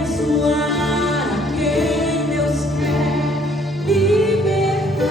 Abençoar a quem Deus quer libertar.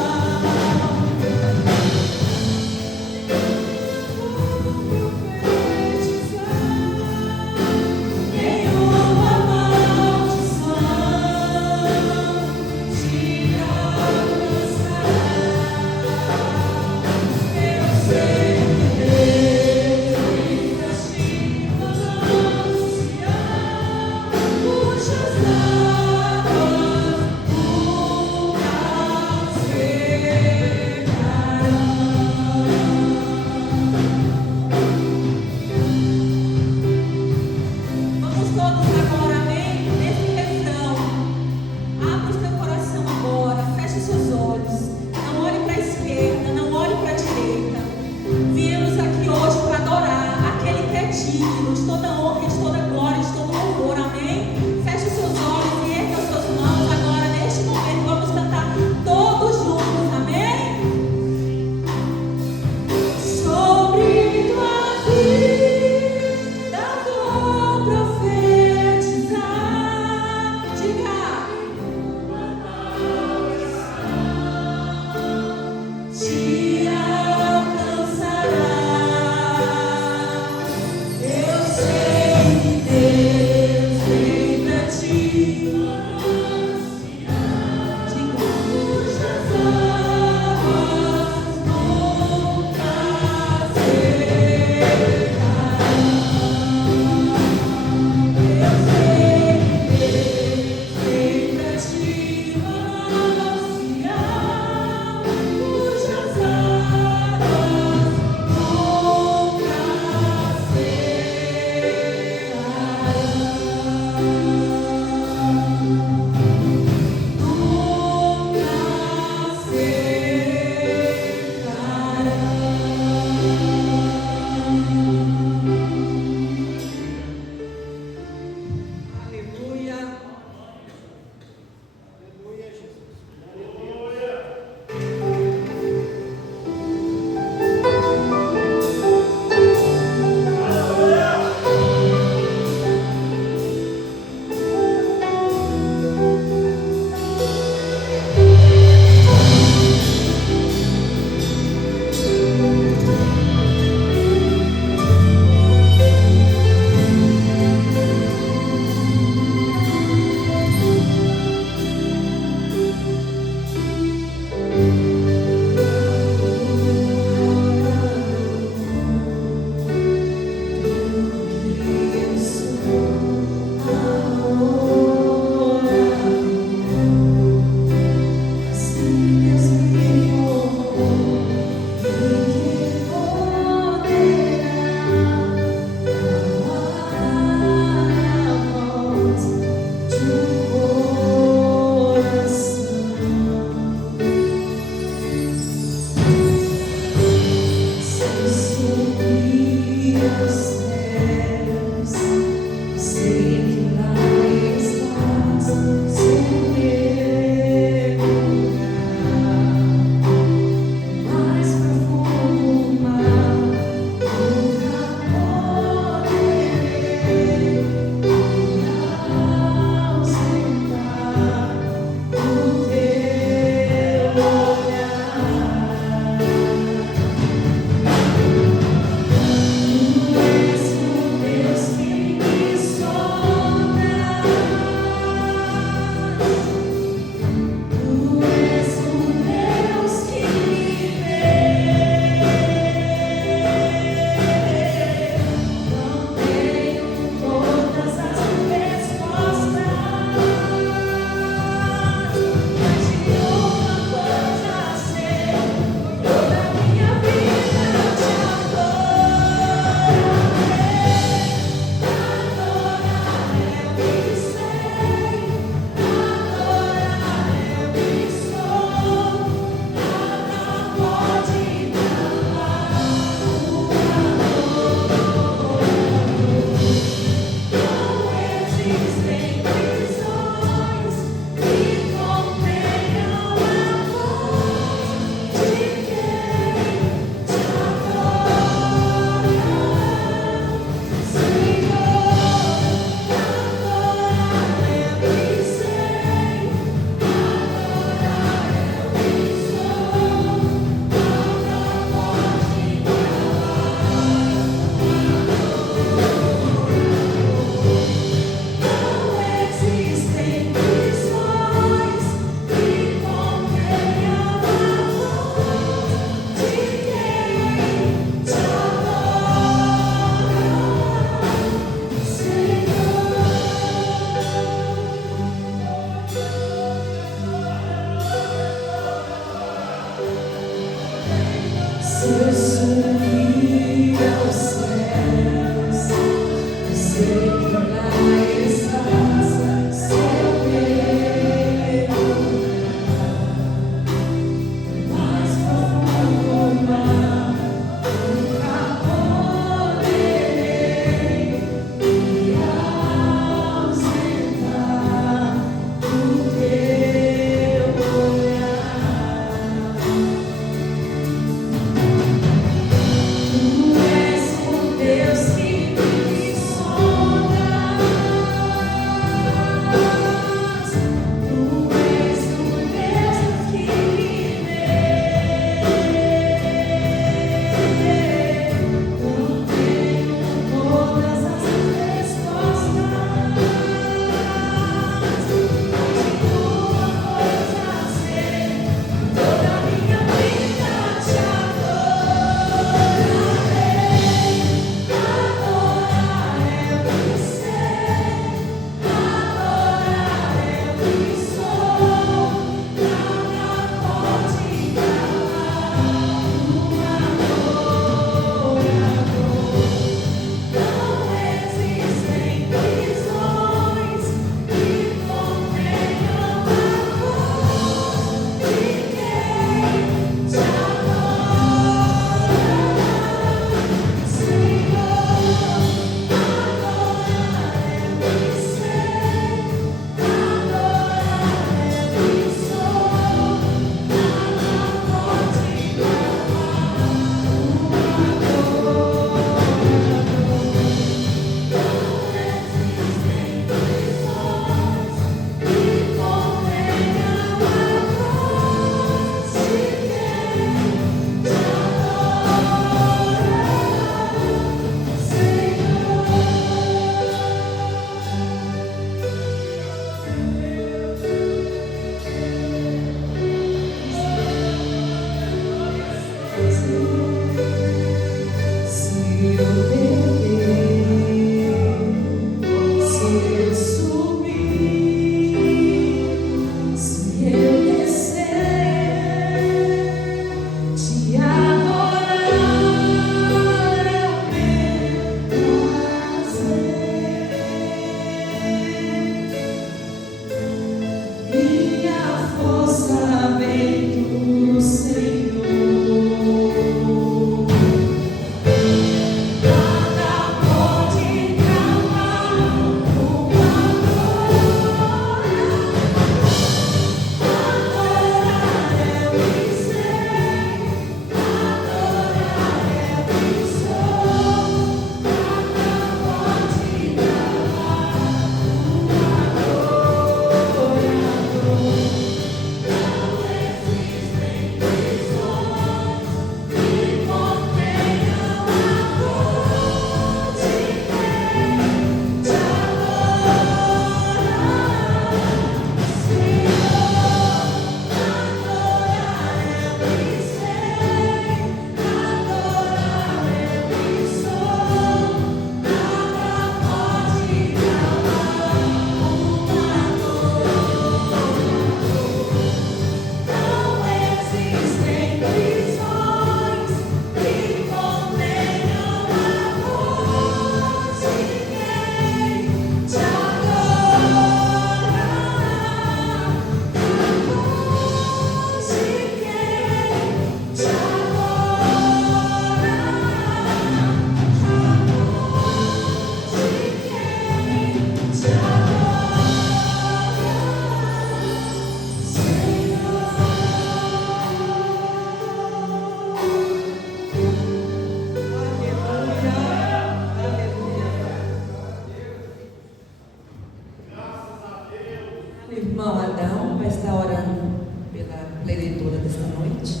irmão Adão vai estar orando pela plenitude desta noite.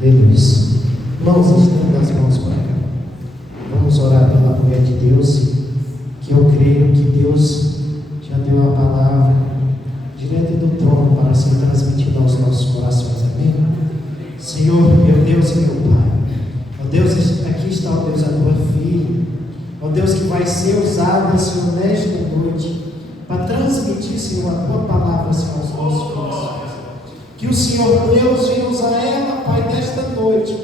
Deus, irmãos, estendendo as mãos para cá. Vamos orar pela mulher de Deus, que eu creio que Deus já deu a palavra direto do trono para ser transmitida aos nossos corações. Amém? Senhor, meu Deus e meu Pai, ó Deus, aqui está, ó Deus, a tua filha, ó Deus, que vai ser usada, Senhor, nesta noite, para transmitir, Senhor, a tua palavra, Senhor, aos nossos corações. Que o Senhor Deus venha usar ela, Pai, nesta noite,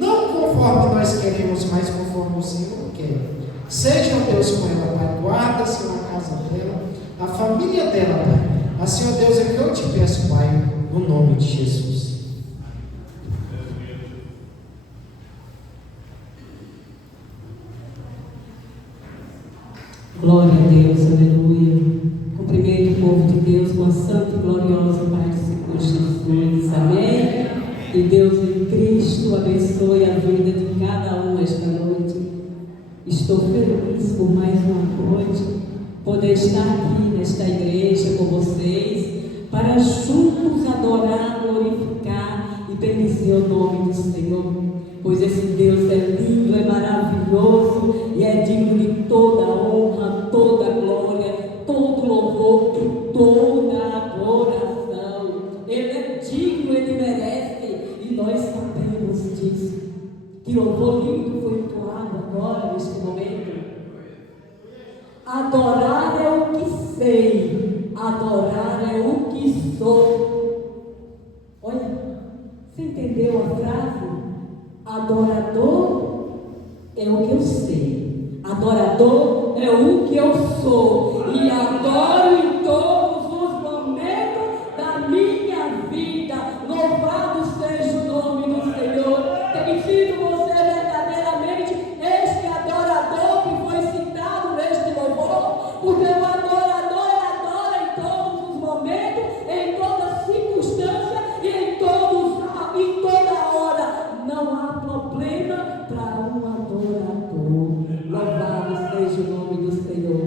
não conforme nós queremos, mas conforme o Senhor quer. Seja, Deus, com ela, Pai, guarda, Senhor, a casa dela, a família dela, Pai. Assim, ó Deus, é que eu te peço, Pai, no nome de Jesus. Glória a Deus, aleluia. Cumprimento o povo de Deus com a santa e gloriosa paz do Senhor Jesus. Amém? E Deus em Cristo abençoe a vida de cada um esta noite. Estou feliz por mais uma noite poder estar aqui nesta igreja com vocês para juntos adorar, glorificar e bendizer o nome do Senhor. Pois esse Deus é lindo, é maravilhoso e é digno de toda honra, toda glória, todo louvor e toda adoração. Ele é digno, Ele merece e nós sabemos disso. Que louvor lindo foi entoado agora neste momento. Adorar é o que sei, adorar é o que sou. Olha, você entendeu a frase? Adorador é o que eu sei, adorador é o que eu sou, e adoro em todos os momentos da minha vida. Louvado seja o nome do Senhor. Tem sido você verdadeiramente este adorador que foi citado neste louvor, porque o adorador adora em todos os momentos, em toda circunstância e em toda hora. Não há problema para um adorador. Louvado seja o nome do Senhor.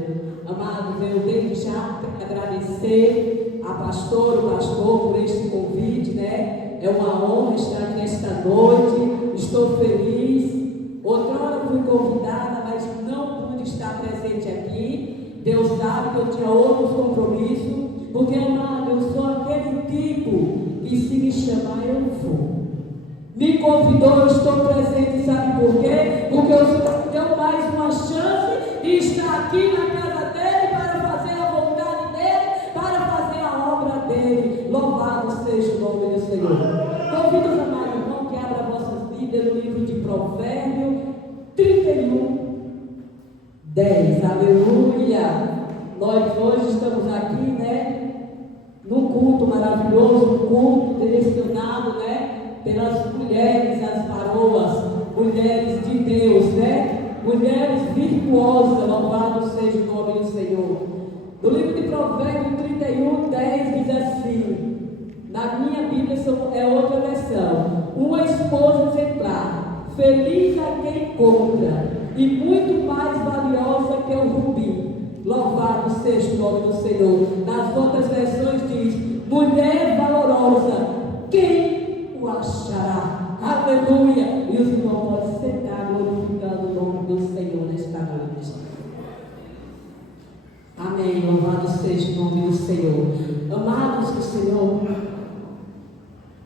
Amados, eu desde já agradecer a pastora, o pastor por este convite, né? É uma honra estar aqui nesta noite. Estou feliz. Outrora fui convidada, mas não pude estar presente aqui. Deus sabe que eu tinha outros compromissos, porque, amado, eu sou aquele tipo que se me chamar eu vou. Me convidou, eu estou presente, sabe por quê? Porque o Senhor me deu mais uma chance de estar aqui na casa dele para fazer a vontade dele, para fazer a obra dele. Louvado seja o nome do Senhor. Convido os amados irmãos que abram vossas Bíblias no livro de Provérbios 31, 10. Aleluia! Nós hoje estamos aqui, né? Num culto maravilhoso, um culto direcionado, né? Pelas mulheres, as varoas, mulheres de Deus, né? Mulheres virtuosas, louvado seja o nome do Senhor. No livro de Provérbios 31, 10 diz assim, na minha Bíblia é outra versão: uma esposa exemplar, feliz a quem compra, e muito mais valiosa que o rubi. Louvado seja o nome do Senhor. Nas outras versões diz, mulher valorosa, quem o achará? Aleluia! E os irmãos podem sentar glorificando o nome do Senhor nesta noite. Amém. Louvado seja o nome do Senhor. Amados do Senhor,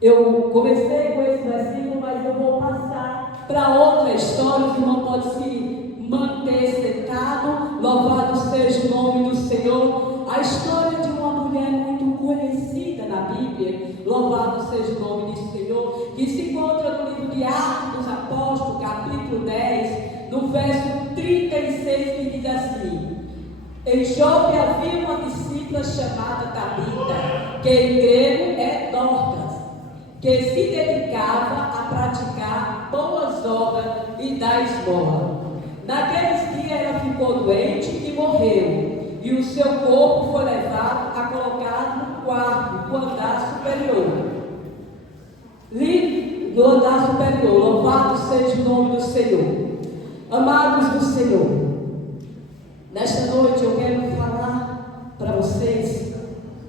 eu comecei com esse versículo, mas eu vou passar para outra história. Os irmãos podem se manter sentado. Louvado seja o nome do Senhor. A história de uma mulher muito conhecida na Bíblia, louvado seja o nome do Senhor, que se encontra no livro de Atos dos Apóstolos, capítulo 10, no verso 36, que diz assim: em Jope havia uma discípula chamada Tabita, que em grego é Dorcas, que se dedicava a praticar boas obras e dar esmola. Naqueles dias ela ficou doente e morreu, e o seu corpo foi levado a colocar no quarto do andar superior. No andar superior, louvado seja o nome do Senhor. Amados do Senhor, nesta noite eu quero falar para vocês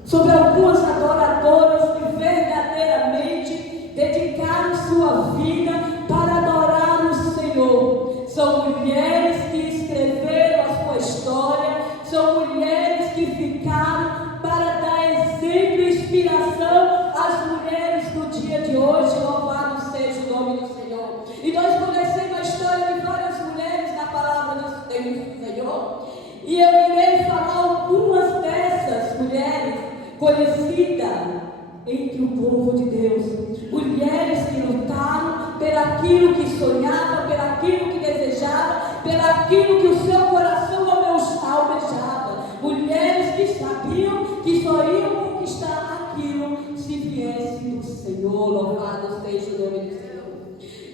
sobre algumas adoradoras que verdadeiramente dedicaram sua vida para adorar o Senhor. São mulheres que escreveram a sua história, são mulheres que ficaram para dar exemplo e inspiração às mulheres do dia de hoje. Louvado seja o nome do Senhor. E nós conhecemos a história de várias mulheres na palavra do Senhor, e eu irei falar algumas dessas mulheres conhecidas entre do povo de Deus. Mulheres que lutaram pelaquilo que sonhava, pelaquilo que desejava, pelaquilo que o seu coração almejava. Mulheres que sabiam que só iam conquistar aquilo se viesse do Senhor. Louvado seja o nome do Senhor.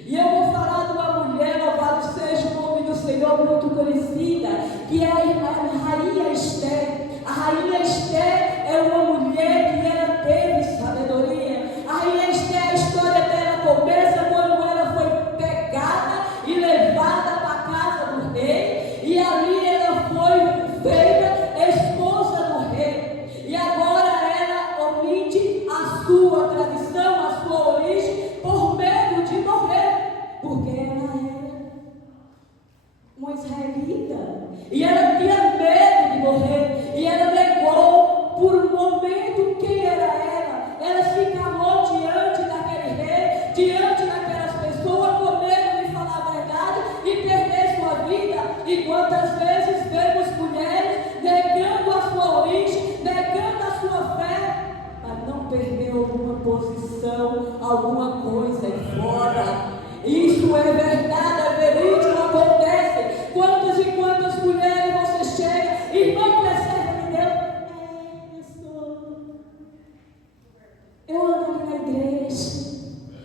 E eu vou falar de uma mulher, louvado seja o nome do Senhor, muito conhecida, que é a Rainha Esther. A Rainha Esther é uma mulher que ela teve sabedoria. A Rainha Esther, a história dela começa quando ela foi pegada e levada para a casa do rei, e ali ela foi feita esposa do rei. E agora ela omite a sua tradição, a sua origem, por medo de morrer, porque ela era uma israelita e ela tinha medo de morrer, e ela negou por um momento quem era ela. Ela se calou diante daquele rei, diante daquelas pessoas, com medo de falar a verdade e perder sua vida. E quantas vezes vemos mulheres negando a sua origem, negando a sua fé, para não perder alguma posição, alguma coisa aí fora. Isso é verdade, é verídico, acontece. Quantas e quantas mulheres você chega e não percebe de Deus? Eu ando na igreja.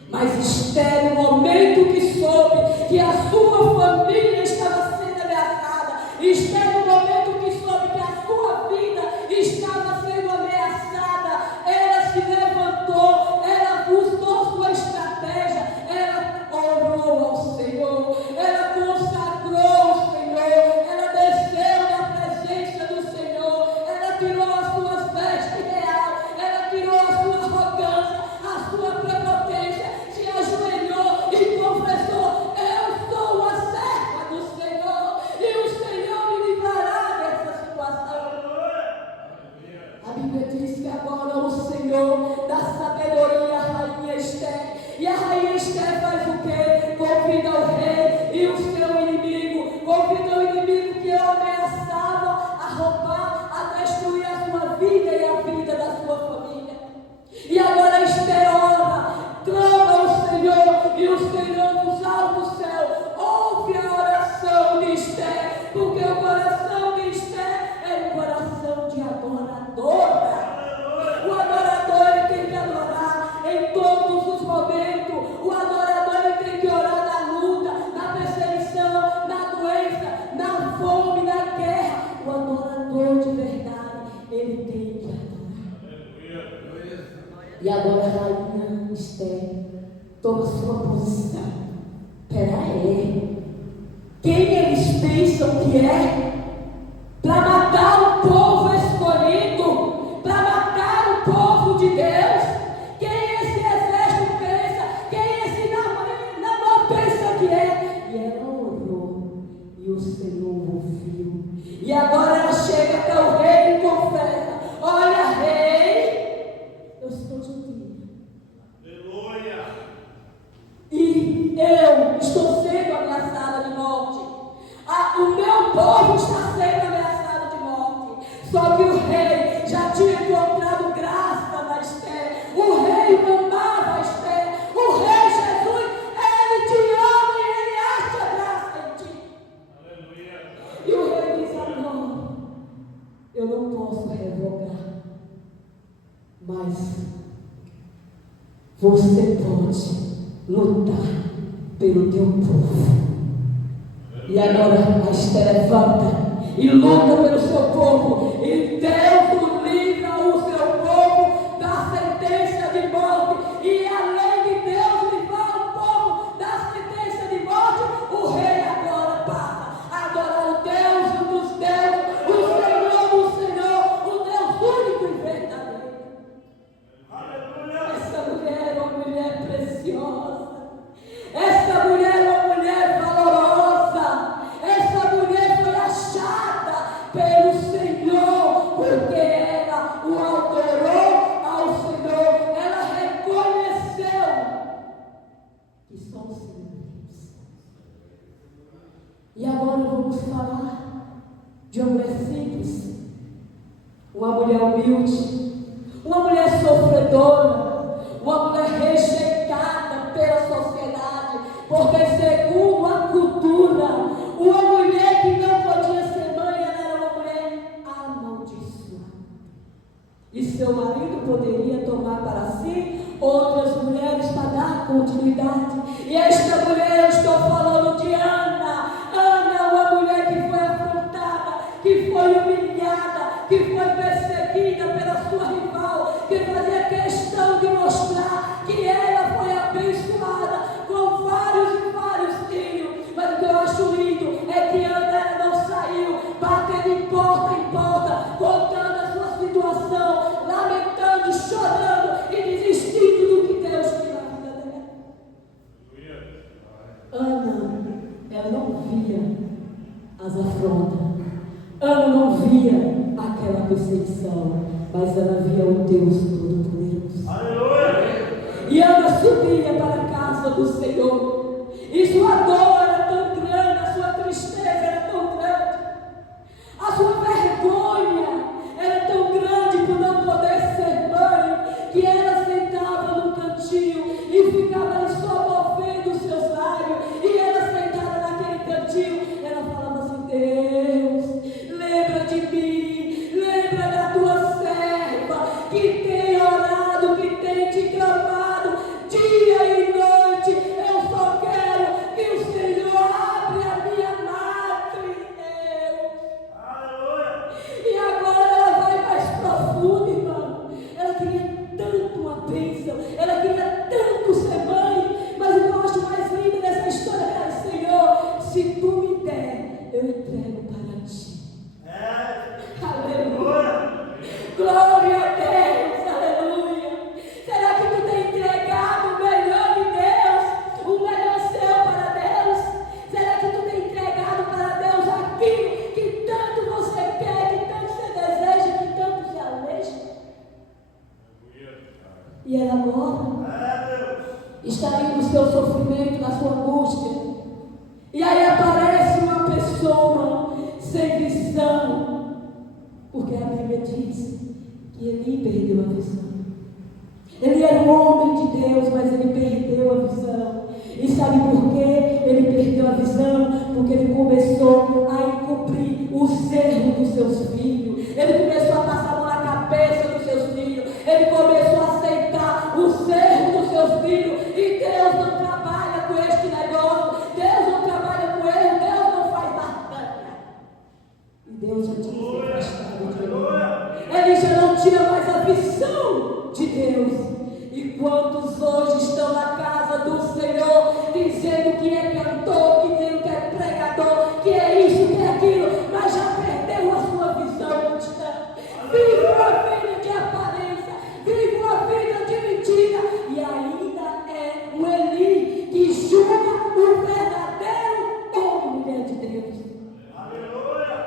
Mas Esther, no momento que soube que a sua família estava sendo ameaçada, Esther, no momento que soube que a sua vida estava sendo ameaçada, ela se levantou, ela usou sua estratégia, ela orou ao Senhor, ela consagrou o Senhor, ela desceu na presença do Senhor, ela tirou as suas vestes reais, ela tirou a sua arrogância, a sua prepotência, se ajoelhou e confessou: eu sou a serva do Senhor, e o Senhor me livrará dessa situação. A Bíblia diz que agora o Senhor dá sabedoria à Rainha Esther. E a Rainha Esther faz o quê? Convida o rei e o seu inimigo. Convida o inimigo que o ameaçava a roubar, a destruir a sua vida e a vida da sua família. E agora Esther ora, clama ao Senhor, e o Senhor nos altos céus ouve a oração de Esther, porque o coração de Esther é um coração de adoradora. O adorador, ele tem que adorar em todos os momentos. O adorador, ele tem que orar na luta, na perseguição, na doença, na fome, na guerra. O adorador de verdade, ele tem que adorar. E agora a Rainha Esther toma sua posição. Peraí, quem eles pensam que é? Para matar o povo escolhido, para matar o povo de Deus? Quem esse exército pensa? Quem esse Naamã pensa que é? E ela orou, e o Senhor ouviu. E agora ela chega até o rei e confessa: olha, rei, eu estou judia. Aleluia! E eu estou sendo ameaçada de morte. O meu povo está sendo ameaçado de morte. Só que o rei já tinha encontrado graça na Esther. O rei amava a Esther. O rei Jesus, ele te ama e ele acha graça em ti. Aleluia! E o rei diz: não, eu não posso revogar, mas você pode lutar pelo teu povo. E agora a Esther levanta e luta pelo seu povo, e Deus o livra o seu povo da sentença de morte. E além de Deus livrar o povo da sentença de morte, o rei agora passa a adorar o Deus dos deuses, o Senhor do Senhor, o Deus único e verdadeiro. Essa mulher é uma mulher preciosa. Essa mulher é uma mulher valorosa. Essa mulher foi achada pelo Senhor, porque ela o adorou ao Senhor. Ela reconheceu que só o Senhor Deus. E agora vamos falar de uma mulher simples, uma mulher humilde, uma mulher sofredora, continuidade. E esta mulher, eu estou falando de Ana. Ana é uma mulher que foi afrontada, que foi humilhada, que foi perseguida pela sua rival, que fazia questão de mostrar que ela foi abençoada com vários e vários filhos. Mas o que eu acho lindo é que Ana não saiu batendo de porta em porta, contando a sua situação, lamentando, chorando e desistindo do que Deus tinha na vida dela. Ana, ela não via as afrontas, Ana não via aquela perseguição, mas ela via o Deus Todo-Poderoso. E Ana subia para a casa do Senhor, e sua dor era tão grande, a sua tristeza era tão grande, a sua vergonha era tão grande por não poder ser mãe, que ela sentava num cantinho e ficava ali só movendo os seus lábios, e ela sentada naquele cantinho, ela falava assim: Deus, lembra de mim, lembra da tua serva, que tem orado, que tem te clamado, dia e noite. Eu só quero que o Senhor abra a minha madre, Deus. E agora ela vai mais profundo, irmão. Ela queria tanto uma bênção, ela queria tanto ser mãe, mas o que eu acho mais lindo nessa história é: Senhor, se tu me der, eu entrego para ti. Aleluia. Glória a Deus, aleluia. Será que tu tem entregado o melhor de Deus, o melhor seu para Deus? Será que tu tem entregado para Deus aquilo que tanto você quer, que tanto você deseja, que tanto se aleja? E ela agora está ali no seu sofrimento, na sua angústia. E aí aparece uma pessoa sem visão, porque a Bíblia diz que Eli perdeu a visão. Ele era um homem de Deus, mas ele perdeu a visão. E sabe por quê? Ele perdeu a visão porque ele começou a encobrir os erros dos seus filhos. Ele começou a passar a mão na cabeça dos seus filhos. Ele começou a aceitar os erros dos seus filhos. E Deus não trabalha com este negócio. Deus não trabalha com erro. Deus não faz barganha. E Deus já tinha se afastado de ele. Ele já não tinha mais a visão de Deus. E quantos hoje estão na casa do Senhor, dizendo que é cantor, dizendo que é pregador, que é isso, que é aquilo, mas já perdeu a sua visão cristã. Vive uma vida de aparência, vive uma vida de mentira, e ainda é o Eli que julga o verdadeiro homem, mulher de Deus. Aleluia!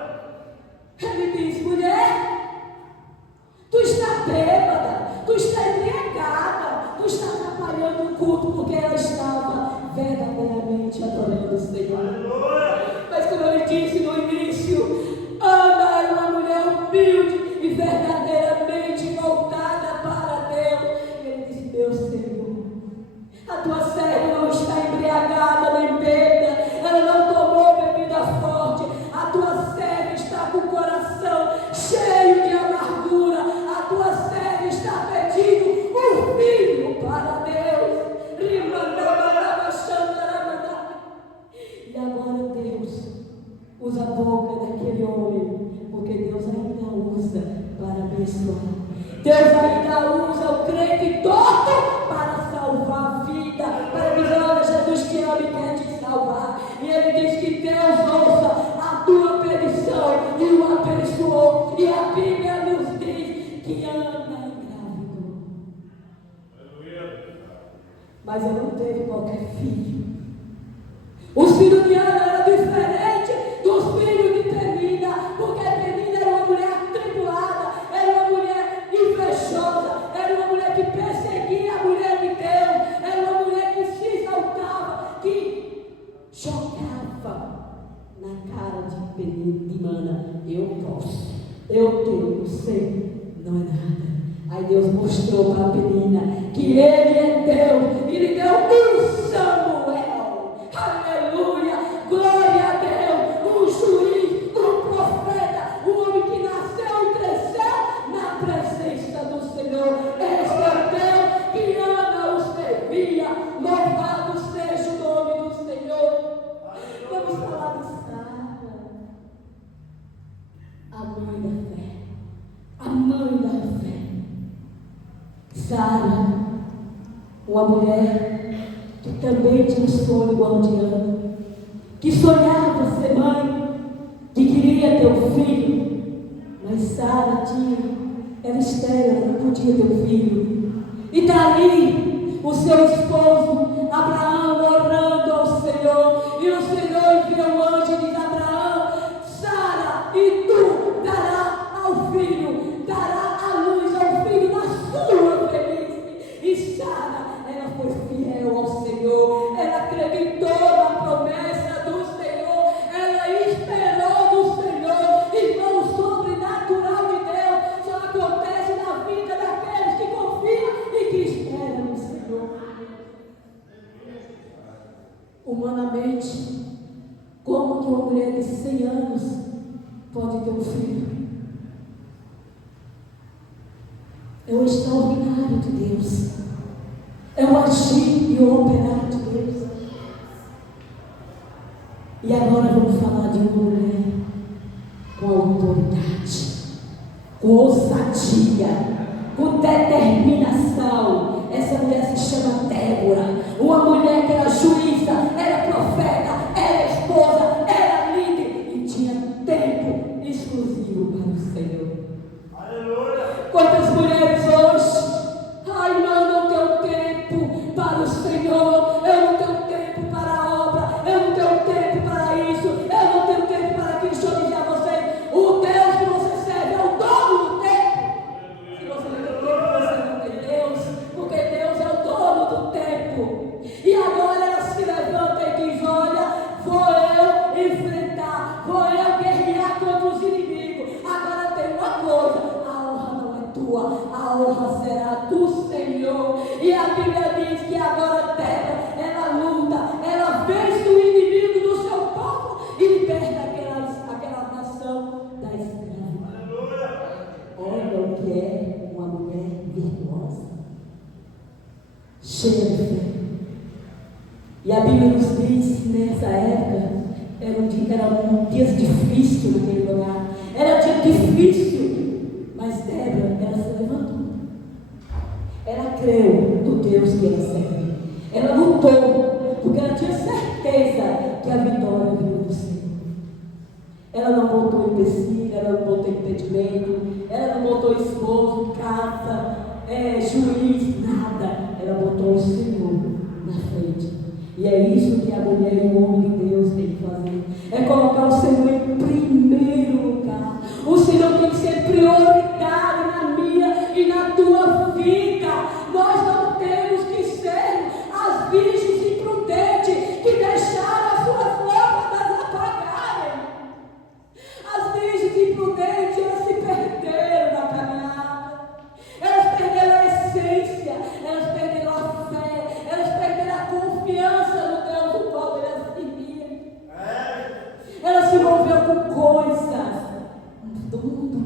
Ele diz: mulher, tu está bêbada, tu está embriagada, tu está atrapalhando o culto, porque ela estava verdadeiramente adorando o Senhor. Mas como eu lhe disse no início, Ana era uma mulher humilde e verdadeiramente voltada para Deus. E ele disse: meu Senhor, a tua serva não está embriagada nem bêbada, ela não tomou bebida forte, a tua serva está com o coração cheio de amargura, a tua serva está pedindo um filho para Deus. E agora Deus usa a boca daquele homem, porque Deus ainda usa para abençoar. Deus ainda usa o crente torto para salvar a vida, para dizer: olha, Jesus te ama e quer te salvar. E ele diz que Deus ouça a tua petição e o abençoou. E a Bíblia nos diz que Ana engravidou. Mas ela não teve qualquer filho. Os filhos de Ana eram diferentes dos filhos de Penina, porque Penina era uma mulher atribulada, era uma mulher invejosa, era uma mulher que perseguia a mulher de Deus, era uma mulher que se exaltava, que jogava na cara de Penina, de Mana: eu posso, eu tenho, eu sei, não é nada. Aí Deus mostrou para a Penina que ele é Deus, e lhe deu um Samuel. Aleluia, glória a Deus, um juiz, um profeta, um homem que nasceu e cresceu na presença do Senhor. Esse é o Deus que Ana o servia. uma mulher que também tinha um sonho igual de Ana, que sonhava ser mãe, que queria ter um filho, mas Sara era estéril, ela não podia ter um filho. E está ali o seu esposo, Abraão, orando ao Senhor, e o Senhor envia um anjo e diz: Abraão, Sara, e tu dará ao filho, dará à luz ao filho na sua velhice. E Sara, ela foi fiel ao Senhor, ela acreditou na promessa do Senhor, ela esperou no Senhor. Irmão, o sobrenatural de Deus só acontece na vida daqueles que confiam e que esperam no Senhor. Humanamente, como que uma mulher de 100 anos pode ter um filho? É o extraordinário de Deus, é o agir e o operar de Deus. E agora vamos falar de uma mulher com autoridade, com ousadia, com determinação. Essa mulher se chama Débora, uma mulher que era juíza, era profeta, era esposa, era líder e tinha tempo exclusivo para o Senhor. Aleluia. Quantas mulheres hoje, ai, não tenho tempo para o Senhor, eu não tenho tempo para a obra, eu não tenho tempo para isso, eu não tenho tempo para aquilo. Deixa eu dizer a vocês, o Deus que você serve é o dono do tempo. Se você não tem tempo, você não tem Deus, porque Deus é o dono do tempo. E agora ela se levanta e diz: olha, vou eu enfrentar, vou eu guerrear contra os inimigos. Agora tem uma coisa: a honra não é tua, a honra será do Senhor. E a Bíblia diz que agora Débora, ela luta, ela vence o inimigo do seu povo e liberta aquela nação da escravidão. Olha o que é uma mulher virtuosa, cheia de fé. E a Bíblia nos diz, nessa época, eram dias difíceis naquele lugar, era dia difícil, mas Débora, ela se levantou. Ela creu no Deus que ela serve. Ela lutou, porque ela tinha certeza que a vitória vinha do Senhor. Ela não botou empecilho, ela não botou impedimento, ela não botou esposo, casa, juiz, nada. Ela botou o Senhor na frente. E é isso que a mulher e o homem de Deus tem que fazer. É colocar o Senhor em primeiro lugar. O Senhor tem que ser prioridade na minha e na tua vida. Nós não temos que ser as virgens imprudentes que deixaram as suas lâmpadas apagarem. As virgens imprudentes, elas se perderam na caminhada. Elas perderam a essência, elas perderam a fé, elas perderam a confiança no Deus do qual elas serviam. Elas se envolveram com coisas do mundo.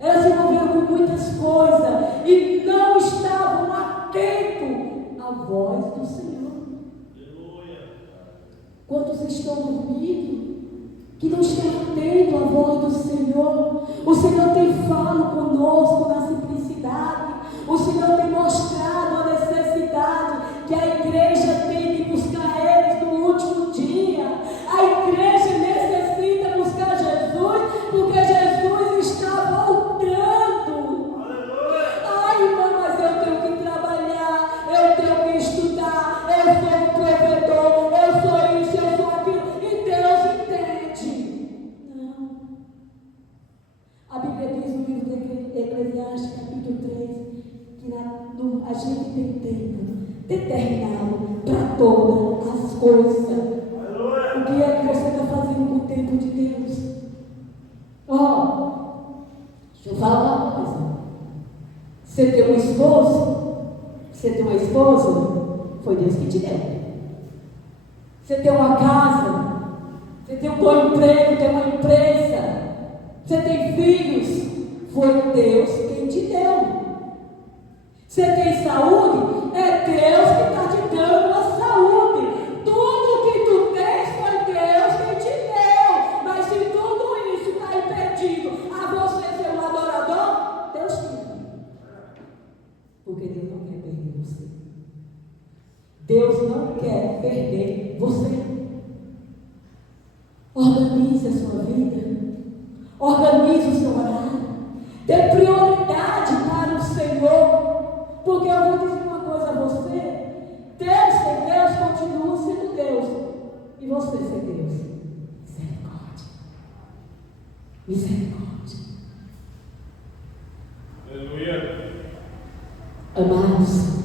Elas se envolveram com muitas coisas e não estavam atentos à voz do Senhor. Quantos estão dormindo que não estão atentos à voz do Senhor? O Senhor tem falado conosco na simplicidade. O Senhor tem mostrado a necessidade que a igreja tem de buscar eles no último dia. A igreja necessita buscar Jesus, porque Jesus está voltando. Ai, irmã, mas eu tenho que trabalhar, eu tenho que estudar, eu sou um provedor, eu sou isso, eu sou aquilo, e Deus entende. Não. A Bíblia diz no livro de Eclesiastes, capítulo 3, que a gente tem tempo determinado para todas as coisas. O que é que você está fazendo com o tempo de Deus? Deixa eu falar uma coisa. Você tem um esposo? Você tem uma esposa? Foi Deus que te deu. Você tem uma casa? Você tem um bom emprego, tem uma empresa? Você tem filhos? Foi Deus quem te deu. Você tem saúde? É Deus que está te dando a saúde. Tudo que tu tens foi Deus quem te deu. Mas se tudo isso está impedindo a você ser um adorador, Deus tira. Porque Deus não quer perder você. Deus não quer perder você. Organize a sua vida. Organize o seu horário. Dê prioridade para o Senhor. Porque eu vou dizer uma coisa a você. Deus sem Deus continua sendo Deus. E você sem Deus. Misericórdia. Misericórdia. Aleluia. Amados,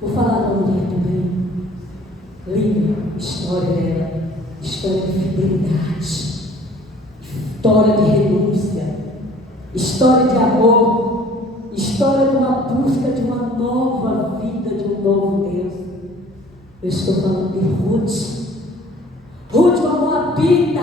vou falar da mulher também. Linda história dela. História de fidelidade. História de renúncia. História de amor. História de uma busca de uma nova vida, de um novo Deus. Eu estou falando de Ruth. Ruth, uma moabita,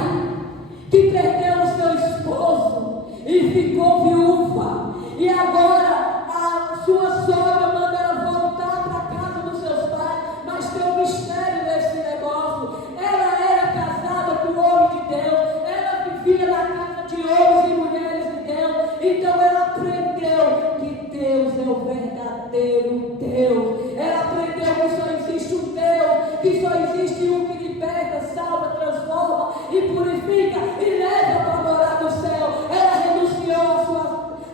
que perdeu o seu esposo e ficou viúva. E agora a sua sogra manda ela voltar para a casa dos seus pais. Mas tem um mistério nesse negócio. Ela era casada com o homem de Deus. Ela vivia na casa de homens e mulheres de Deus. Então ela aprendeu que Deus é o verdadeiro Deus. Ela aprendeu que só existe um Deus, que só existe um que liberta, salva, transforma e purifica e leva para morar no céu. Ela renunciou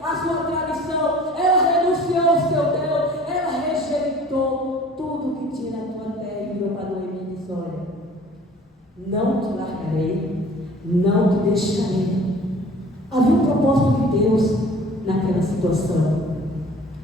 à sua tradição, ela renunciou ao seu Deus, ela rejeitou tudo que tinha na tua terra e virou para Noemi e disse: olha, não te largarei, não te deixarei. Havia um propósito de Deus naquela situação.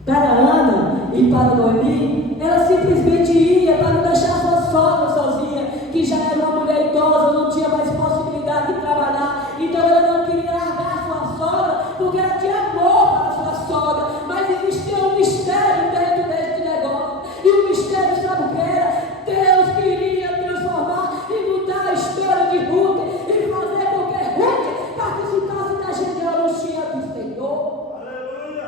Para Ana e para Noemi, ela simplesmente ia para não deixar sua sogra sozinha, que já era uma mulher idosa, não tinha mais possibilidade de trabalhar. Então ela não queria largar sua sogra, porque ela tinha amor para sua sogra. Mas existia um mistério dentro deste negócio. E o mistério, sabe o que era? Deus queria transformar e mudar a história de Ruth e fazer com que Ruth participasse da genealogia do Senhor. Aleluia.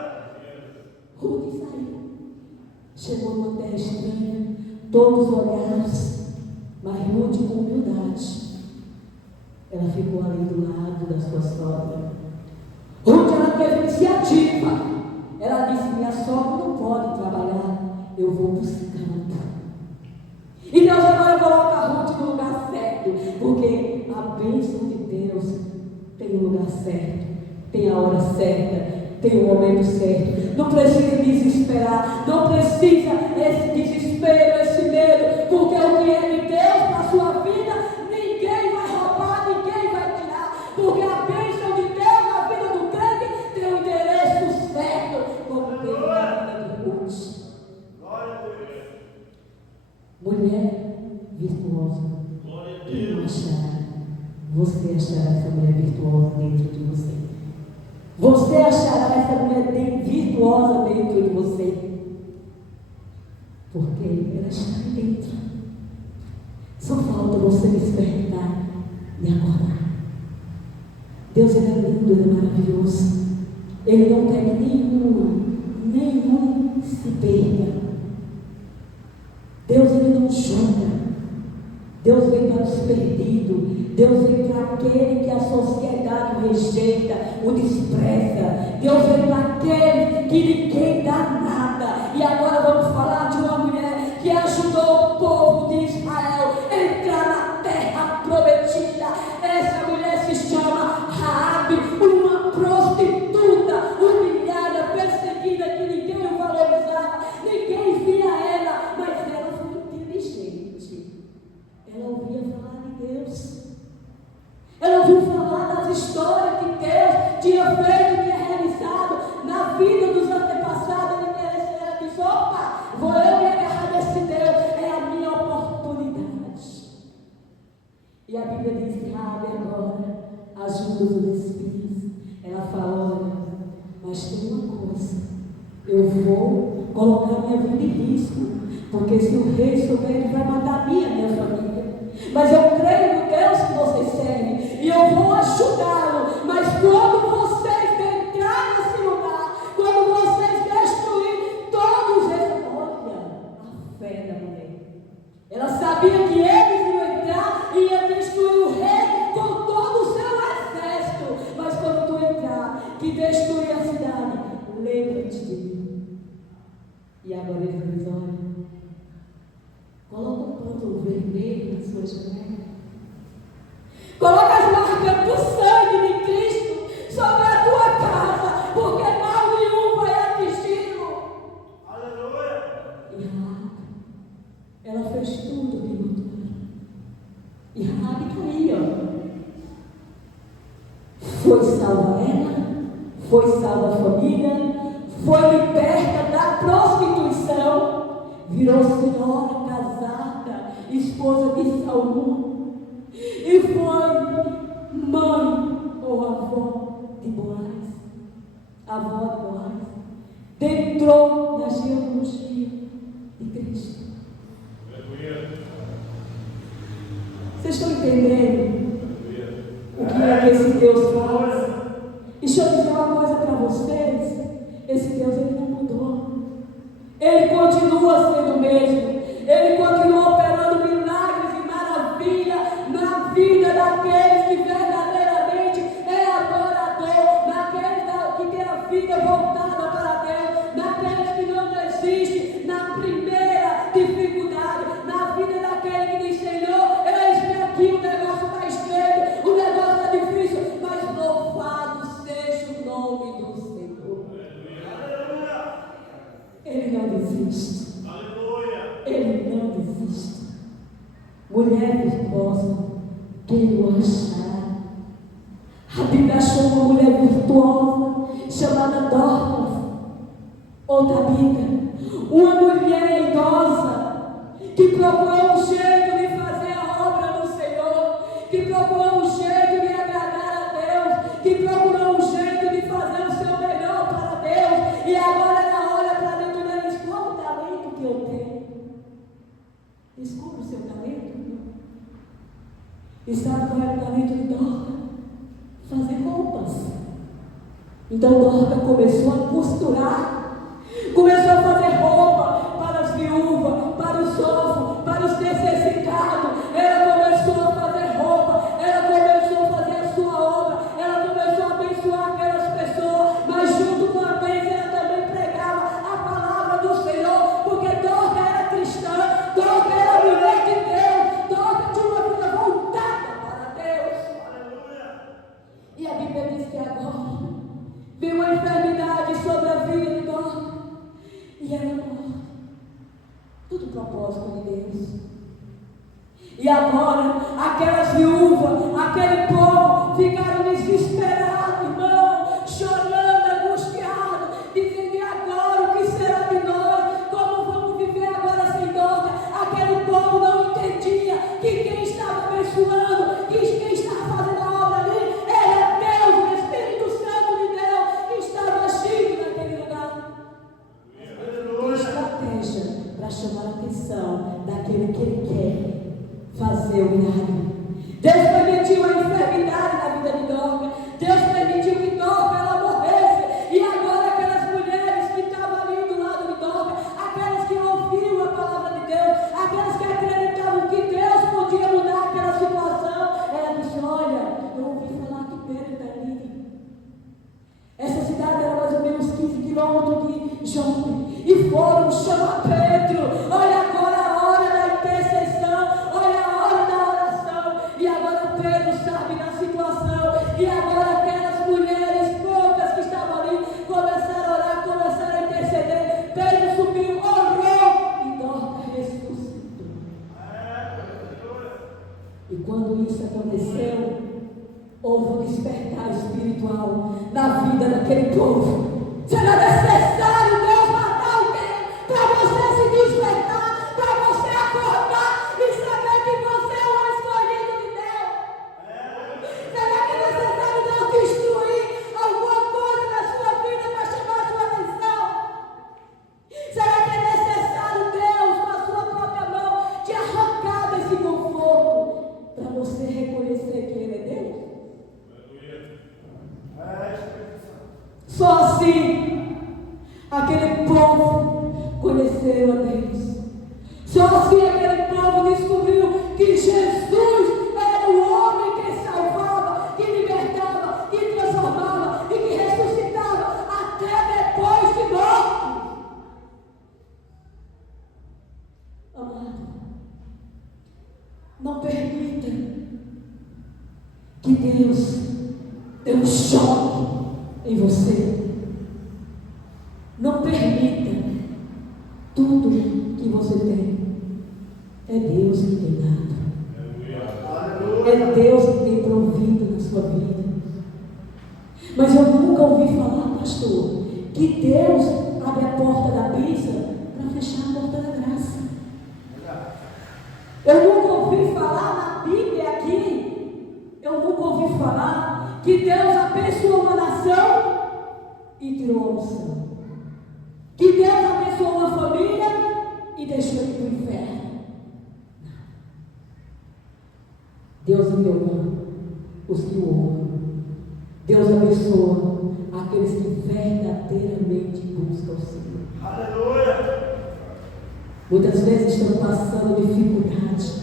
Ruth saiu. Chegou numa terra estranha, todos olhados, mas Ruth com humildade. Ela ficou ali do lado da sua sogra. Ruth, ela teve iniciativa. Ela disse: minha sogra não pode trabalhar, eu vou para esse campo. E Deus agora coloca a Ruth no lugar certo, porque a bênção de Deus tem o lugar certo, tem a hora certa, tem o momento certo. Não precisa desesperar, não precisa esse desespero, esse medo, porque o que é de Deus para a sua vida, ninguém vai roubar, ninguém vai tirar, porque a bênção de Deus na vida do crente tem o endereço certo, como teve na vida de Ruth. Glória a Deus. Mulher virtuosa, Glória a quem não Deus. achará? Você achará essa mulher virtuosa dentro de você. Você achará essa mulher virtuosa dentro de você. Porque ela está aí dentro. Só falta você despertar e acordar. Deus, ele é lindo, ele é maravilhoso. Ele não quer que nenhum se perca. Deus, ele não julga. Deus vem para os perdidos. Deus vem para aquele que a sociedade rejeita, o despreza. Deus vem para aquele que ninguém dá nada. E agora vamos falar de uma mulher que ajudou o povo de Israel a entrar na terra prometida. Essa mulher se chama Raabe, uma prostituta, humilhada, perseguida, que ninguém o valorizava, ninguém via ela, mas ela foi inteligente. Ela ouvia falar de Deus. Ela ouviu falar das histórias que Deus tinha feito, tinha realizado na vida dos antepassados. Ela disse: opa, vou eu me agarrar desse Deus, é a minha oportunidade. E a Bíblia diz que Raabe agora ajuda os espias. Ela fala: olha, mas tem uma coisa, eu vou colocar minha vida em risco, porque se o rei souber, ele vai matar a minha família. Mas eu creio no Deus que vocês servem e eu vou ajudá-lo. Mas quando vocês entrarem nesse lugar, quando vocês destruírem todos eles, olha a fé da mulher. Ela sabia que eles iam entrar e ia destruir o rei com todo o seu exército. Mas quando tu entrar, que destruir a cidade, lembra-te de mim. E agora eles retrovisório. Coloca um ponto vermelho na sua janela. Coloca as marcas do sangue de Cristo sobre a tua casa, porque mal nenhum vai atingi-lo. Aleluia. E Raabe, ela fez tudo que mandaram. E Raabe está aí, ó. Foi salva ela, foi salva a família, foi liberta da prostituição, virou senhora casada, esposa de Saul, e foi mãe ou avó de Boaz, avó de Boaz, entrou na genealogia de Cristo. Aleluia. Vocês estão entendendo o que é que esse Deus faz? E deixa eu dizer uma coisa para vocês: esse Deus, ele não mudou, ele continua sendo o mesmo, ele continua operando milagres e maravilhas na vida daqueles que verdadeiramente é adorador, naqueles que tem a vida voltada para Deus, naqueles que não desistem na primeira dificuldade, na vida daquele que diz: Senhor, eis-me aqui, o negócio está estreito, o negócio está difícil, mas louvado seja o nome do Senhor. Ele não desiste. Aleluia. Ele não desiste. Mulher virtuosa, quem o achar? A Bíblia achou uma mulher virtuosa chamada Dorcas, ou Tabita, uma mulher idosa que procurou um jeito de fazer a obra do Senhor, que procurou um jeito de agradar a Deus, que procurou um jeito de fazer o seu melhor para Deus, e agora ela olha para dentro dela e diz: qual o talento que eu tenho? Descubra o seu talento. E sabe qual era o talento de Dorcas? Fazer roupas. Então Dorcas começou a costurar, começou a fazer roupa para as viúvas, para os órfãos, para os necessitados. Ela começou a fazer roupa, ela começou a fazer a sua obra, ela começou a abençoar aquelas pessoas, mas junto com a bênção ela também pregava a palavra do Senhor, porque Dorcas era cristã, Dorcas era mulher de Deus, Dorcas tinha uma vida voltada para Deus. Aleluia. E a Bíblia diz que agora veio uma enfermidade sobre a vida de Dorcas e ela morre. Tudo propósito de Deus. E agora, aquelas viúvas, aquele povo ficaram desesperados, irmão, chorando, angustiados, dizendo: e agora o que será de nós? Como vamos viver agora sem Dorcas? Aquele povo não entendia que quem estava abençoando, que quem estava fazendo a obra ali, era Deus, o Espírito Santo de Deus, que estava agindo naquele lugar. Tem estratégia para chamar a atenção daquele que ele quer fazer o milagre. Deus permitiu a enfermidade na vida de Dorcas. Deus permitiu que Dorcas ela morresse. E agora aquelas mulheres que estavam ali do lado de Dorcas, aquelas que ouviam a palavra de Deus, aquelas que acreditavam que Deus podia mudar aquela situação, ela disse: olha, eu ouvi falar que Pedro está ali. Essa cidade era mais ou menos 15 quilômetros de Jope. E foram chamar Pedro. Olha agora a hora da intercessão. Olha a hora da oração. E agora Pedro sabe da situação. E agora aquelas mulheres poucas que estavam ali começaram a orar, começaram a interceder. Pedro subiu, orou e Dorcas ressuscitou. E quando isso aconteceu, houve um despertar espiritual na vida daquele povo. Será necessário Deus matar alguém para você se despertar, para você acordar e saber que você é um escolhido de Deus? Será que é necessário Deus destruir alguma coisa na sua vida para chamar a sua atenção? Será que é necessário Deus, com a sua própria mão, te arrancar desse conforto para você reconhecer que Ele é Deus? Só assim aquele povo conheceu a Deus. Só assim aquele povo descobriu que Jesus era o homem que salvava, que libertava, que transformava e que ressuscitava até depois de morto. Amado, não permita que Deus dê um choque em você. Não permita. Tudo que você tem é Deus que tem dado. É Deus que tem provido na sua vida. Mas eu nunca ouvi falar, pastor, que Deus abre a porta da bênção para fechar a porta da graça. Eu nunca ouvi falar na Bíblia aqui, eu nunca ouvi falar que Deus abençoou uma nação e tirou a unção. Que Deus abençoou uma família e deixou ele para o inferno. Não. Deus ama os que o amam. Deus abençoa aqueles que verdadeiramente buscam o Senhor. Aleluia! Muitas vezes estamos passando dificuldade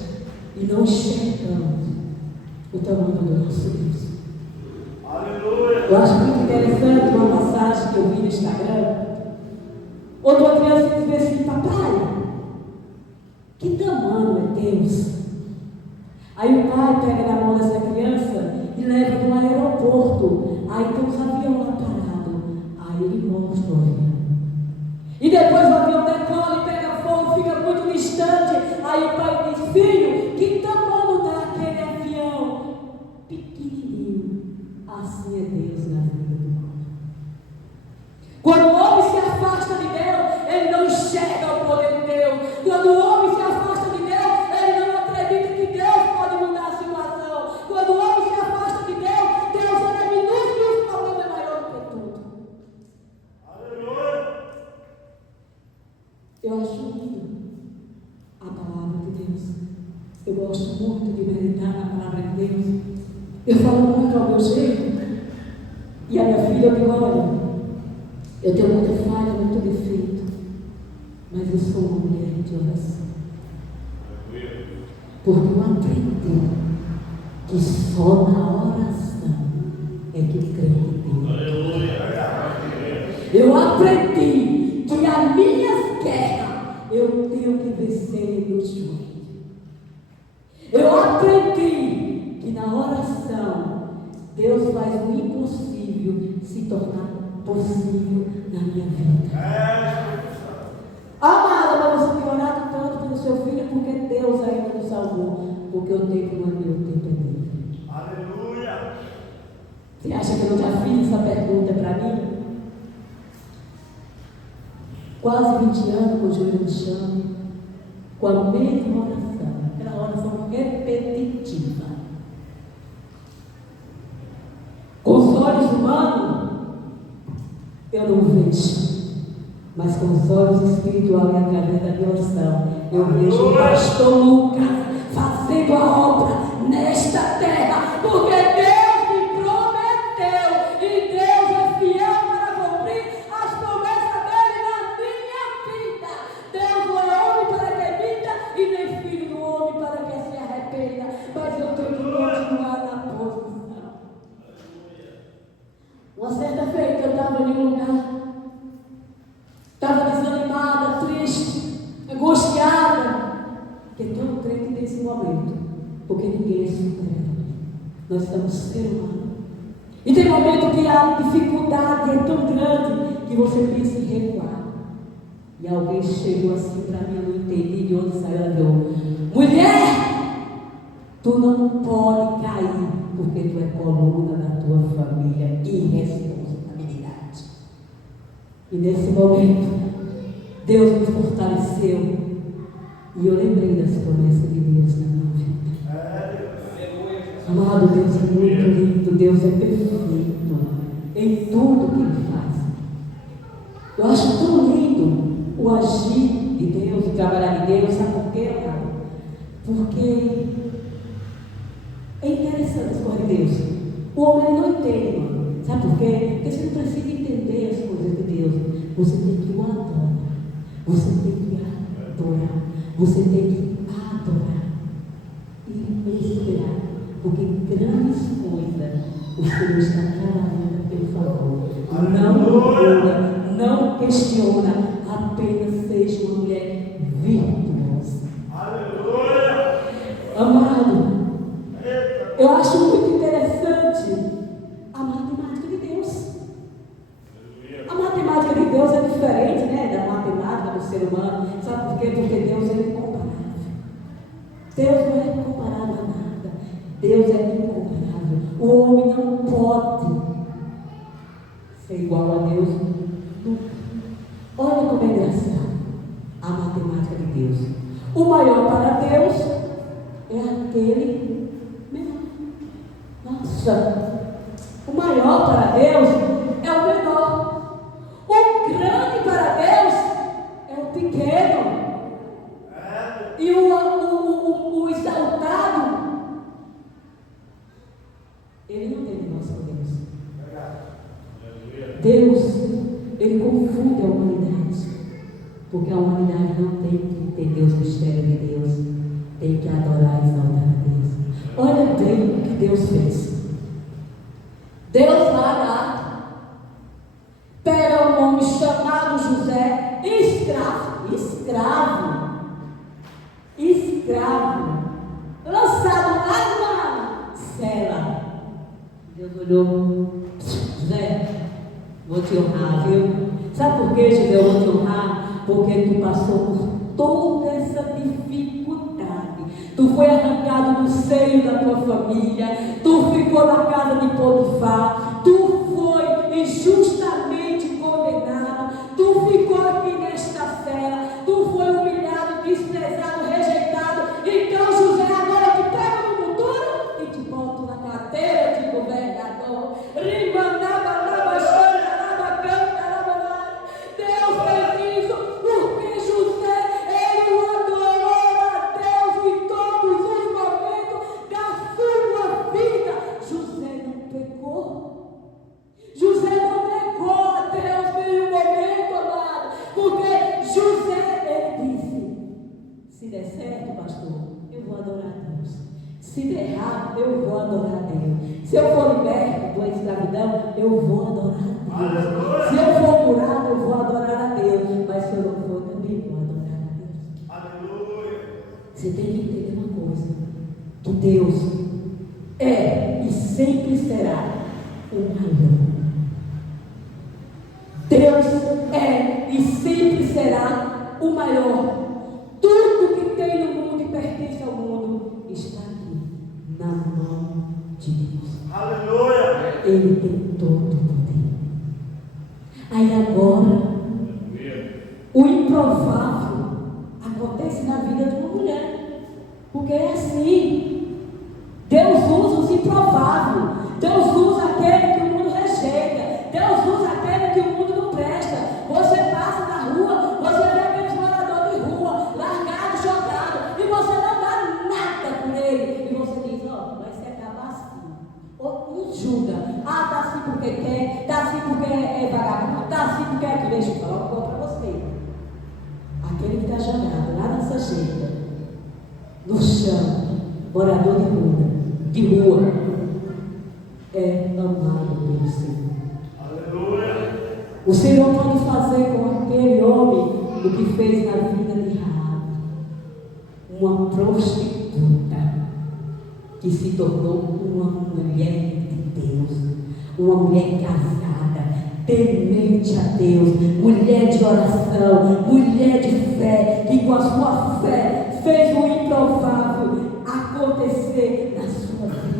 e não enxergamos o tamanho do nosso Deus. Aleluia! Eu acho muito interessante uma passagem que eu vi no Instagram, onde uma criança diz assim: papai, que tamanho é Deus? Aí o pai pega na mão dessa criança e leva para um aeroporto. Aí tem uns aviões lá parados. Aí ele mostra o avião. E depois o avião decola e pega fogo, fica muito distante. Aí o pai diz: filho, que tamanho dá aquele avião? Pequenininho. Assim é Deus na vida do homem. Quando o homem se afasta de Deus, ele não enxerga o poder de Deus. Quando o homem se afasta de Deus, ele não acredita que Deus pode mudar a situação. Quando o homem se afasta de Deus, Deus é minúsculo e o problema é maior do que tudo. Aleluia! Eu acho lindo a palavra de Deus. Eu gosto muito de meditar na palavra de Deus. Eu falo muito ao meu jeito. E a minha filha, eu digo: olha, eu tenho muita falha, muito defeito, mas eu sou uma mulher de oração. Porque eu aprendi que só na oração é que crê em Deus. Eu aprendi que as minhas guerras eu tenho que vencer no joelho. Eu aprendi que na oração Deus faz o impossível se tornar possível na minha vida. Amada, mas você tem orado tanto pelo seu filho, porque Deus ainda nos salvou, porque o tempo não é meu, o tempo é dele. Aleluia! Você acha que eu já fiz essa pergunta para mim? Quase 20 anos com o joelho no chão, com a mesma oração, aquela oração repetitiva. Com os olhos humanos, eu não vejo, mas com os olhos espirituais, através da minha oração, eu vejo o pastor Lucas fazendo a obra nesta terra, porque Deus me prometeu e Deus é fiel para cumprir as promessas dele na minha vida. Deus não é homem para que minta e nem filho do homem para que se arrependa, mas eu tenho que continuar na posição. Uma certa feita eu estava em um lugar, estava desanimada, triste, angustiada, porque todo crente tem esse momento, porque ninguém é super-herói. Nós estamos ser humanos. E tem momento que a dificuldade é tão grande que você pensa em recuar. E alguém chegou assim para mim, eu não entendi de onde saiu, ela falou: mulher, tu não pode cair, porque tu é coluna da tua família e responsabilidade. E nesse momento, Deus me fortaleceu. E eu lembrei das promessas de Deus na minha vida. Amado, Deus é muito lindo, Deus é perfeito em tudo que Ele faz. Eu acho tão lindo o agir de Deus, o trabalhar de Deus. Sabe por quê, amado? Porque é interessante as coisas de Deus. O homem não entende, irmão. Sabe por quê? Porque você não precisa entender as coisas de Deus. Você tem que o adorar. Você tem que adorar. Você tem que adorar e esperar, porque grandes coisas o Senhor está trabalhando a teu favor. Não procura, não questiona, apenas seja uma mulher virtuosa. Deus não é comparável a nada. Deus é incomparável. O homem não pode ser igual a Deus nunca. Olha como é engraçado a matemática de Deus. O maior para Deus é aquele menor. Nossa, o maior para Deus é o menor. O grande para Deus é o pequeno. E o exaltado, ele não tem negócio com Deus. Deus, ele confunde a humanidade, porque a humanidade não tem que entender os mistérios de Deus, tem que adorar e exaltar a Deus. Olha bem o que Deus fez. Deus vai lá, pega um homem chamado José, escravo, lançado lá na cela. Deus olhou: José, vou te honrar, viu? Sabe por que, José, eu vou te honrar? Porque tu passou por toda essa dificuldade. Tu foi arrancado do seio da tua família, tu ficou na casa de Potifar, tu foi injustamente condenado, tu ficou aqui nesta cela, tu foi humilhado, desprezado, rejeitado. Então José agora te pega no futuro e te bota na cadeira de governador. Deus fez isso porque José, ele o adorou a Deus em todos os momentos da sua vida. José não pecou. José não negou a Deus em nenhum momento, amado, porque José, ele disse: se der certo, pastor, eu vou adorar a Deus. Se der errado, eu vou adorar a Deus. Se eu for liberto da escravidão, eu vou adorar a Deus. Se eu for curado, eu vou adorar a Deus. Mas se eu não for, também vou adorar a Deus. Aleluia. Você tem que entender uma coisa: que Deus é e sempre será o maior. Deus é e sempre será o maior. Tudo que tem no mundo e pertence ao mundo está aqui, na mão de Deus. Aleluia. Ele tem todo o poder. Aí agora, o improvável acontece na vida de uma mulher. Porque é assim. Deus usa os improváveis. Deus usa aquele que o mundo rejeita. Deus usa aquele que o mundo não presta. Você passa na rua, você vê aqueles moradores de rua, largado, jogado, e você não dá nada por ele. E você diz: ó, vai se acabar assim. Ou não julga. Ah, tá assim porque quer, tá assim porque é vagabundo, tá assim porque é aquilo. Deixa eu falar uma coisa para você. Aquele que está jogado lá nessa jeita, no chão, morador de rua, é amado pelo Senhor. Aleluia. O Senhor pode fazer com aquele homem o que fez na vida de Raabe, uma prostituta que se tornou uma mulher de Deus, uma mulher casada, temente a Deus, mulher de oração, mulher de fé, que com a sua fé fez o improvável acontecer na sua vida.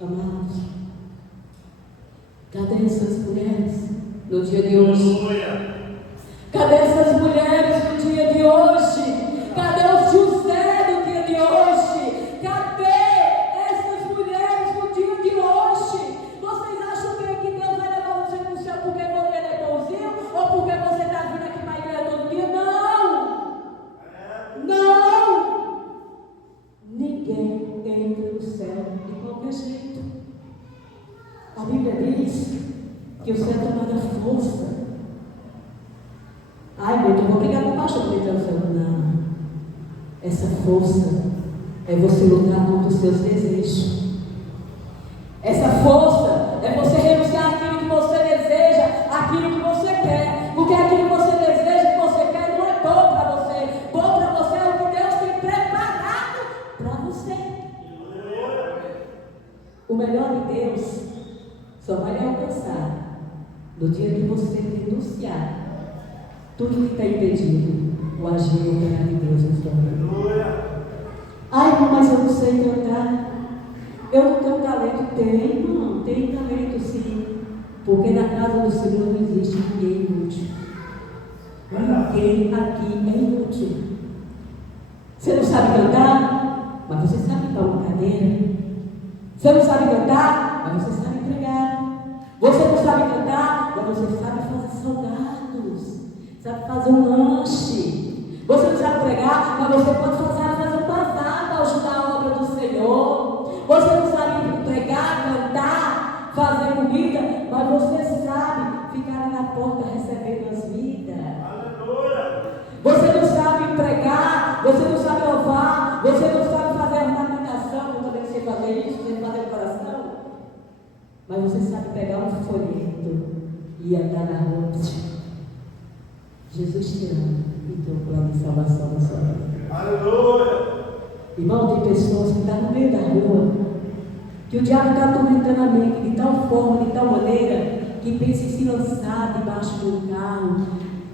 Amados, cadê essas mulheres no dia de hoje? Cadê essas mulheres no dia de hoje? Cadê o José no dia de hoje? Cadê essas mulheres no dia de hoje? Vocês acham que Deus vai levar você para o céu porque você é bonzinho? Ou porque você está vindo aqui para a igreja todo dia? Não! Não! Ninguém entra no céu de qualquer jeito. A Bíblia diz que o céu é tomada força. Ai, meu, eu vou brigar com o pastor para entrar no céu. Não. Essa força é você lutar contra os seus desejos. Essa força é você renunciar àquilo que você deseja, àquilo que você quer. Porque aquilo que você deseja, que você quer, não é bom para você. Bom para você é o que Deus tem preparado para você. O melhor de Deus só vai lhe alcançar no dia que você renunciar tudo que está impedindo o agir e o operar de Deus na sua vida. Tem, irmão, tem talento sim. Porque na casa do Senhor não existe ninguém inútil. Ninguém aqui é inútil. Você não sabe cantar, mas você sabe dar uma cadeira. Você não sabe cantar, mas você sabe pregar. Você não sabe cantar, mas você sabe fazer salgados. Sabe fazer um lanche. Você não sabe pregar, mas você pode fazer um bazar para ajudar a obra do Senhor. Você não sabe pregar, cantar, fazer comida, mas você sabe ficar na porta recebendo as vidas. Aleluia. Você não sabe pregar, você não sabe louvar, você não sabe fazer ornamentação, eu também sei fazer isso, sei fazer coração. Mas você sabe pegar um folheto e andar na rua. Jesus te ama e tem um plano de salvação na sua vida. Aleluia. Irmão, tem pessoas que estão no meio da rua, que o diabo está atormentando a mente de tal forma, de tal maneira, que pensa em se lançar debaixo de um carro,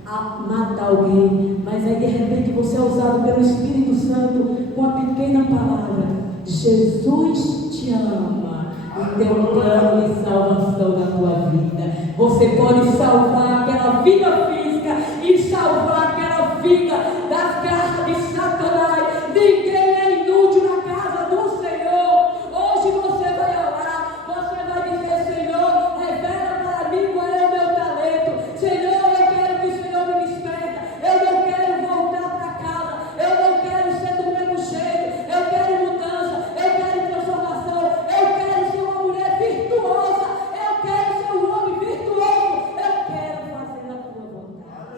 a matar alguém, mas aí de repente você é usado pelo Espírito Santo com a pequena palavra: Jesus te ama e tem um plano de salvação na tua vida. Você pode salvar aquela vida física e salvar aquela vida das garras de Satanás. Ninguém é inútil na casa do Senhor. Hoje você vai orar, você vai dizer: Senhor, revela para mim qual é o meu talento. Senhor, eu quero que o Senhor me desperta. Eu não quero voltar para casa. Eu não quero ser do mesmo jeito. Eu quero mudança. Eu quero transformação. Eu quero ser uma mulher virtuosa. Eu quero ser um homem virtuoso. Eu quero fazer a tua vontade.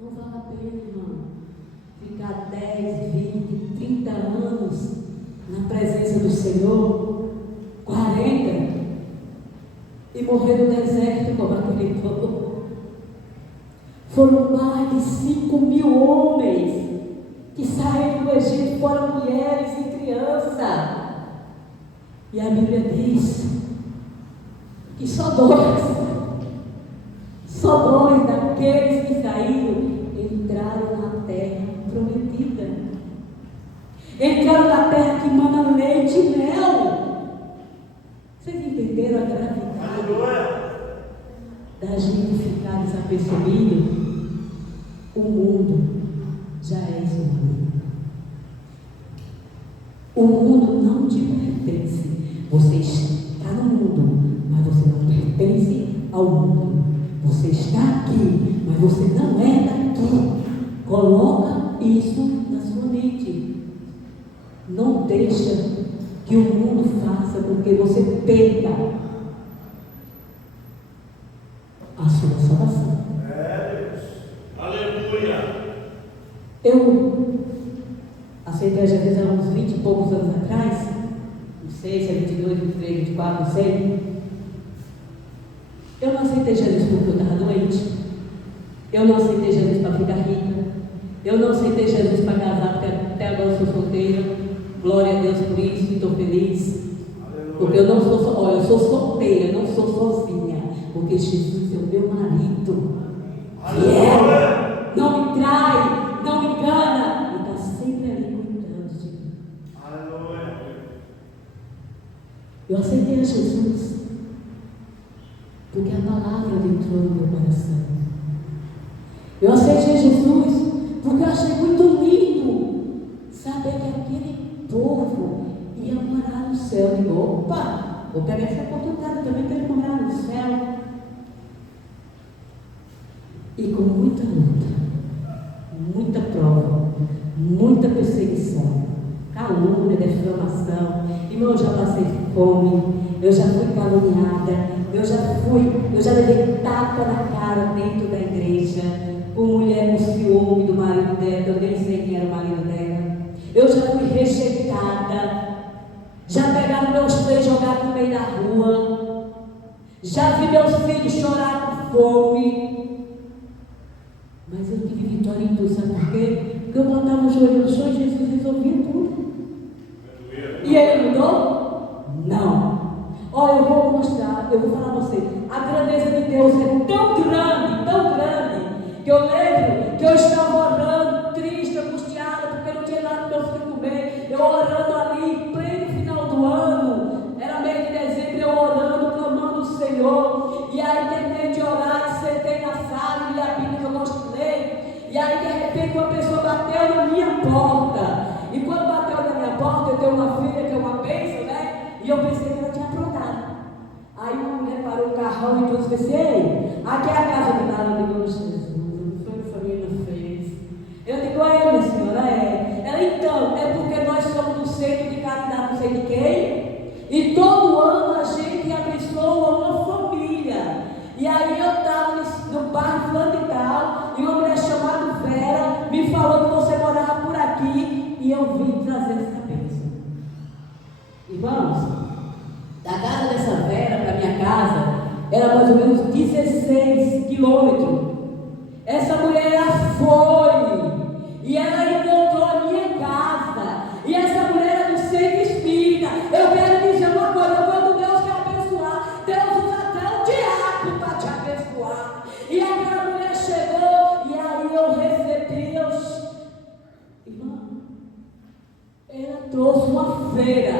Não vale a pena, irmão, ficar 10, 20, 30 anos na presença do Senhor, 40, e morrer no deserto como aquele povo. Foram mais de 5.000 homens que saíram do Egito, foram mulheres e crianças. E a Bíblia diz que só dois daqueles que saíram entraram na terra prometida. Entraram na terra que mana leite e mel. Vocês entenderam a gravidade da gente ficar desapercebido? O mundo já é esse mundo. O mundo não te pertence. Você está no mundo, mas você não pertence ao mundo. Você está aqui, mas você não é daqui. Coloca isso na sua mente. Não deixa que o mundo faça com que você perca a sua salvação. Aleluia. Eu aceitei a Jesus há uns 20 e poucos anos atrás. Não sei se é 22, 23, 24, não sei. Eu não aceitei Jesus porque eu estava doente. Eu não aceitei Jesus para ficar rica. Eu não aceitei Jesus para casar, porque até agora eu sou solteira. Glória a Deus por isso, e estou feliz. Aleluia. Porque eu não sou, olha, eu sou solteira, não sou sozinha. Porque Jesus é o meu marido. Aleluia. Não me trai, não me engana. Ele está sempre ali cuidando de mim. Aleluia. Eu aceitei a Jesus porque a palavra entrou no meu coração. Eu aceitei Jesus porque eu achei muito lindo saber que aquele povo ia morar no céu. Eu digo: opa, vou pegar essa oportunidade, eu também quero morar no céu. E com muita luta, muita prova, muita perseguição, calúnia, defamação. Irmão, eu já passei fome, eu já fui caluniada, eu já levei tapa na cara dentro da igreja, com mulher com ciúme do marido dela, eu nem sei quem era o marido dela. Eu já fui rejeitada, já pegaram meus três e jogaram no meio da rua, já vi meus filhos chorar com fome. Mas eu tive vitória em tudo, sabe por quê? Porque eu botava o joelho no chão e Jesus resolvia tudo. E ele mudou? Não. Olha, eu vou mostrar, eu vou falar a você, a grandeza de Deus é tão grande, que eu lembro que eu estava orando, triste, angustiada, porque não tinha nada para eu comer, eu orando ali, em pleno E aí, de repente, uma pessoa bateu na minha porta. E quando bateu na minha porta, eu tenho uma filha que é uma bênção, né? E eu pensei que ela tinha aprontado. Aí uma mulher parou o carrão e tudo, disse: ei, aqui é a casa de nada. Eu digo: Jesus, não foi o que a família fez. Eu digo: é, minha senhora, é. Ela: então, é porque nós somos do centro de caridade, não sei de quem. E todo ano a gente abençoa uma família. E aí eu estava no bairro fulano e tal, e uma mulher chamada Vera me falou que você morava por aqui, e eu vim trazer essa bênção. Irmãos, da casa dessa Vera para minha casa, era mais ou menos 16 quilômetros. Essa mulher foi, e ela encontrou a minha casa, e essa mulher era do centro espírita. Eu quero dizer uma coisa: quando Deus quer abençoar, Deus usa até o diabo para te abençoar. E aquela mulher chegou, e aí eu recebi, irmão, ela trouxe uma feira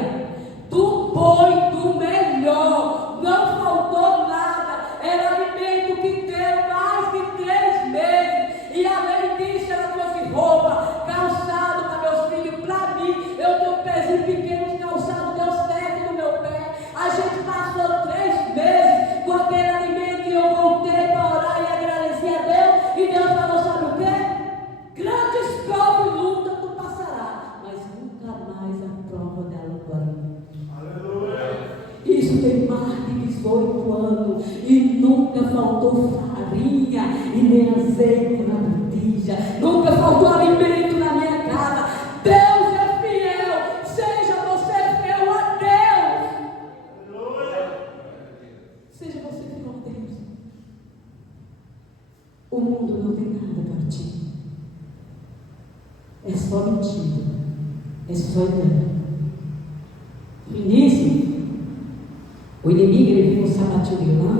do bom, do melhor, não faltou nada, era alimento que deu mais de 3 meses, e além disso ela trouxe roupa, calçado para meus filhos, para mim. Eu tenho um pezinho pequeno, calçado deu certo no meu pé. A gente passou 3 meses com aquele alimento, e eu voltei para orar e agradecer a Deus, e Deus falou: sabe o quê? Grandes provas e luta tu passarás, mas nunca mais a prova dela vai. Isso tem mais de 18 anos e nunca faltou farinha e nem azeite na botija, nunca faltou alimento na minha casa. Deus é fiel, seja você fiel a Deus. Seja você fiel a Deus. O mundo não tem nada para ti, é só mentira, é só engano. No início, o inimigo, ele vem com o sapatinho de lã,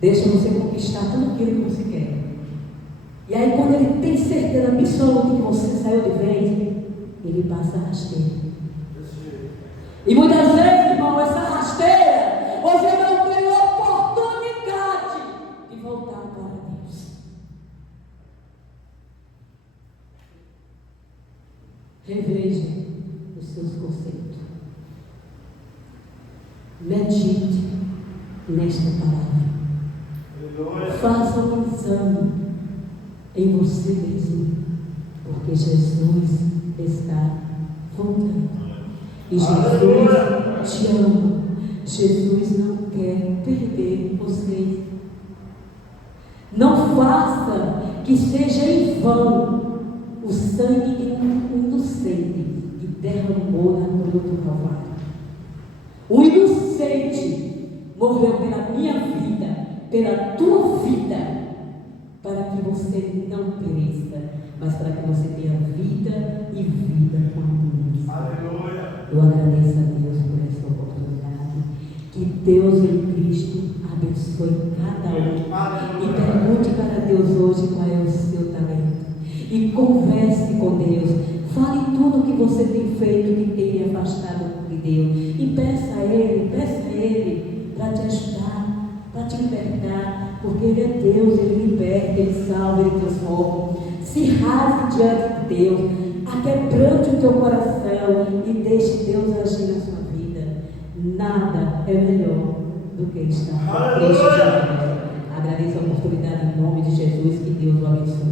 deixa você conquistar tudo aquilo que você quer. E aí, quando ele tem certeza absoluta que você saiu de vez, ele passa a rasteira. E muitas vezes, irmão, essa rasteira, você não tem oportunidade de voltar para Deus. Reveja os seus conceitos. Medite nesta palavra. Faça um exame em você mesmo, porque Jesus está voltando. E Jesus te ama. Jesus não quer perder vocês. Não faça que seja em vão o sangue de um inocente que derramou na cruz do Calvário. O inocente morreu pela minha vida, pela tua vida, para que você não pereça, mas para que você tenha vida e vida com abundância. Aleluia. Eu agradeço a Deus por essa oportunidade. Que Deus em Cristo abençoe cada um. E pergunte para Deus hoje qual é o seu talento. E converse com Deus. Fale tudo o que você tem feito que tem lhe afastado de Deus. E peça a Ele para te ajudar, para te libertar. Porque Ele é Deus, Ele liberta, Ele salva, Ele transforma. Se rasgue diante de Deus, aquebrante o teu coração e deixe Deus agir na sua vida. Nada é melhor do que estar com Cristo. Agradeço a oportunidade em nome de Jesus, que Deus o abençoe.